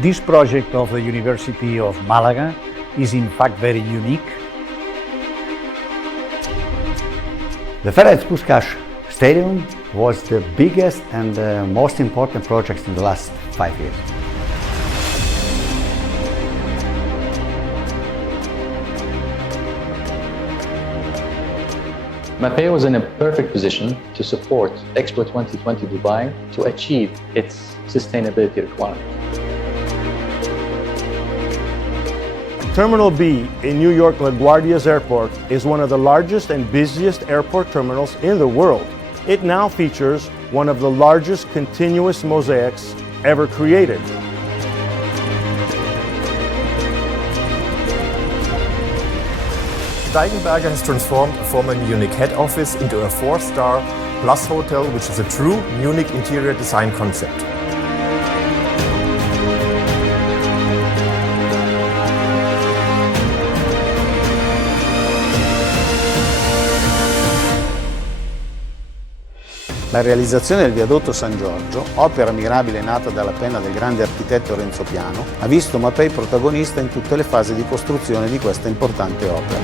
This project of the University of Malaga is in fact very unique. The Ferenc Puskás Stadium was the biggest and most important project in the last 5 years. MAPEI was in a perfect position to support Expo 2020 Dubai to achieve its sustainability requirements. Terminal B in New York LaGuardia's airport is one of the largest and busiest airport terminals in the world. It now features one of the largest continuous mosaics ever created. Steigenberger has transformed a former Munich head office into a 4-star plus hotel, which is a true Munich interior design concept. La realizzazione del viadotto San Giorgio, opera mirabile nata dalla penna del grande architetto Renzo Piano, ha visto MAPEI protagonista in tutte le fasi di costruzione di questa importante opera.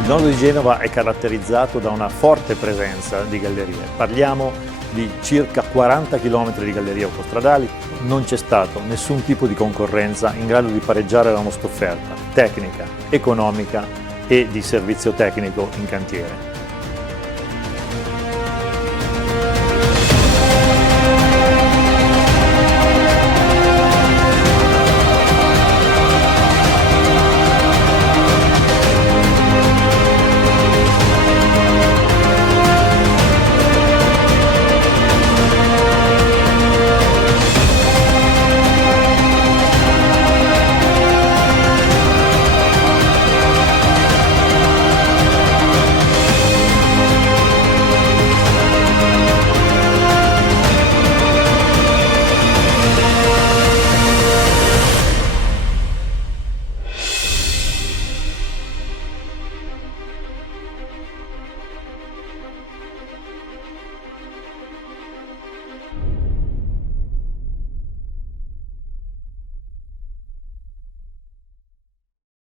Il nodo di Genova è caratterizzato da una forte presenza di gallerie. Parliamo di circa 40 km di gallerie autostradali. Non c'è stato nessun tipo di concorrenza in grado di pareggiare la nostra offerta tecnica, economica e di servizio tecnico in cantiere.